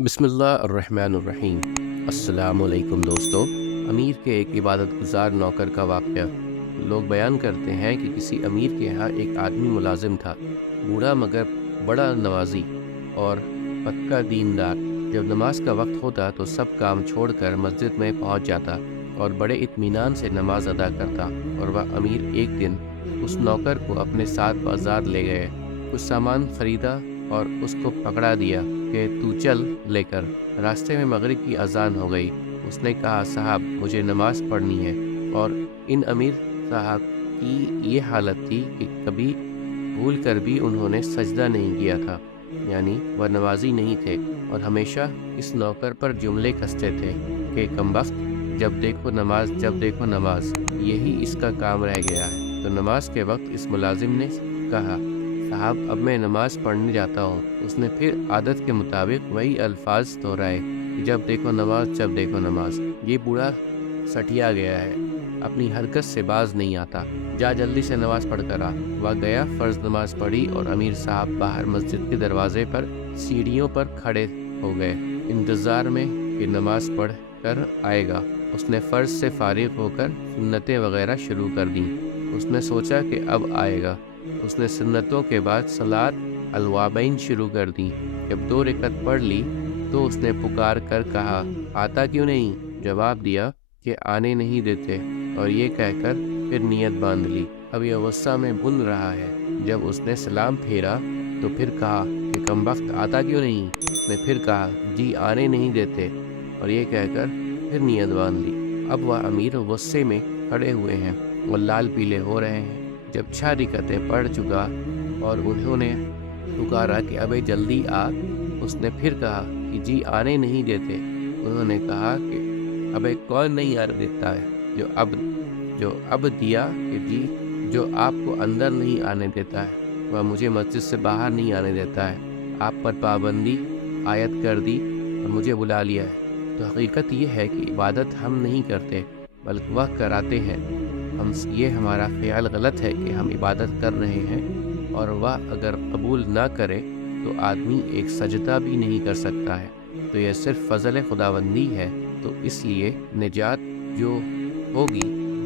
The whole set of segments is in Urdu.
بسم اللہ الرحمن الرحیم۔ السلام علیکم دوستو۔ امیر کے ایک عبادت گزار نوکر کا واقعہ۔ لوگ بیان کرتے ہیں کہ کسی امیر کے یہاں ایک آدمی ملازم تھا، بوڑھا مگر بڑا نمازی اور پکا دیندار۔ جب نماز کا وقت ہوتا تو سب کام چھوڑ کر مسجد میں پہنچ جاتا اور بڑے اطمینان سے نماز ادا کرتا۔ اور وہ امیر ایک دن اس نوکر کو اپنے ساتھ بازار لے گئے، کچھ سامان خریدا اور اس کو پکڑا دیا کہ تو چل لے کر۔ راستے میں مغرب کی اذان ہو گئی۔ اس نے کہا، صاحب مجھے نماز پڑھنی ہے۔ اور ان امیر صاحب کی یہ حالت تھی کہ کبھی بھول کر بھی انہوں نے سجدہ نہیں کیا تھا، یعنی وہ نمازی نہیں تھے، اور ہمیشہ اس نوکر پر جملے کستے تھے کہ کمبخت، جب دیکھو نماز، جب دیکھو نماز، یہی اس کا کام رہ گیا ہے۔ تو نماز کے وقت اس ملازم نے کہا، صاحب اب میں نماز پڑھنے جاتا ہوں۔ اس نے پھر عادت کے مطابق وہی الفاظ دہرائے، جب دیکھو نماز، جب دیکھو نماز۔ یہ بوڑھا سٹیا گیا ہے، اپنی حرکت سے باز نہیں آتا، جا جلدی سے نماز پڑھ کر آ۔ وہ گیا، فرض نماز پڑھی اور امیر صاحب باہر مسجد کے دروازے پر سیڑھیوں پر کھڑے ہو گئے، انتظار میں کہ نماز پڑھ کر آئے گا۔ اس نے فرض سے فارغ ہو کر سنتیں وغیرہ شروع کر دیں۔ اس نے سوچا کہ اب آئے گا۔ اس نے سنتوں کے بعد صلاۃ الوابین شروع کر دیں۔ جب 2 رکعت پڑھ لی تو اس نے پکار کر کہا، آتا کیوں نہیں؟ جواب دیا کہ آنے نہیں دیتے، اور یہ کہہ کر پھر نیت باندھ لی۔ اب یہ غصہ میں بھن رہا ہے۔ جب اس نے سلام پھیرا تو پھر کہا کہ کمبخت، آتا کیوں نہیں؟ اس نے پھر کہا، جی آنے نہیں دیتے، اور یہ کہہ کر پھر نیت باندھ لی۔ اب وہ امیر غصے میں کھڑے ہوئے ہیں اور لال پیلے ہو رہے ہیں۔ جب 6 رکعتیں پڑھ چکا اور انہوں نے پکارا کہ ابے جلدی آ، اس نے پھر کہا کہ جی آنے نہیں دیتے۔ انہوں نے کہا کہ ابے کون نہیں آنے دیتا ہے؟ جو اب دیا کہ جی، جو آپ کو اندر نہیں آنے دیتا ہے، وہ مجھے مسجد سے باہر نہیں آنے دیتا ہے۔ آپ پر پابندی عائد کر دی اور مجھے بلا لیا ہے۔ تو حقیقت یہ ہے کہ عبادت ہم نہیں کرتے بلکہ وہ کراتے ہیں۔ یہ ہمارا خیال غلط ہے کہ ہم عبادت کر رہے ہیں، اور وہ اگر قبول نہ کرے تو آدمی ایک سجدہ بھی نہیں کر سکتا ہے۔ تو یہ صرف فضل خداوندی ہے۔ تو اس لیے نجات جو ہوگی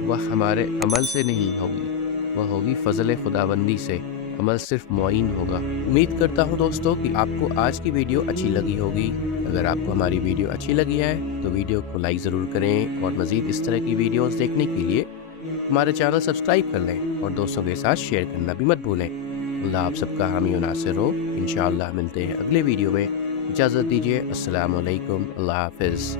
وہ ہمارے عمل سے نہیں ہوگی، وہ ہوگی فضل خداوندی سے۔ عمل صرف معین ہوگا۔ امید کرتا ہوں دوستو کہ آپ کو آج کی ویڈیو اچھی لگی ہوگی۔ اگر آپ کو ہماری ویڈیو اچھی لگی ہے تو ویڈیو کو لائک ضرور کریں، اور مزید اس طرح کی ویڈیوز دیکھنے کے لیے ہمارے چینل سبسکرائب کر لیں، اور دوستوں کے ساتھ شیئر کرنا بھی مت بھولیں۔ اللہ آپ سب کا حامی و ناصر ہو۔ انشاءاللہ ملتے ہیں اگلے ویڈیو میں۔ اجازت دیجیے، السلام علیکم، اللہ حافظ۔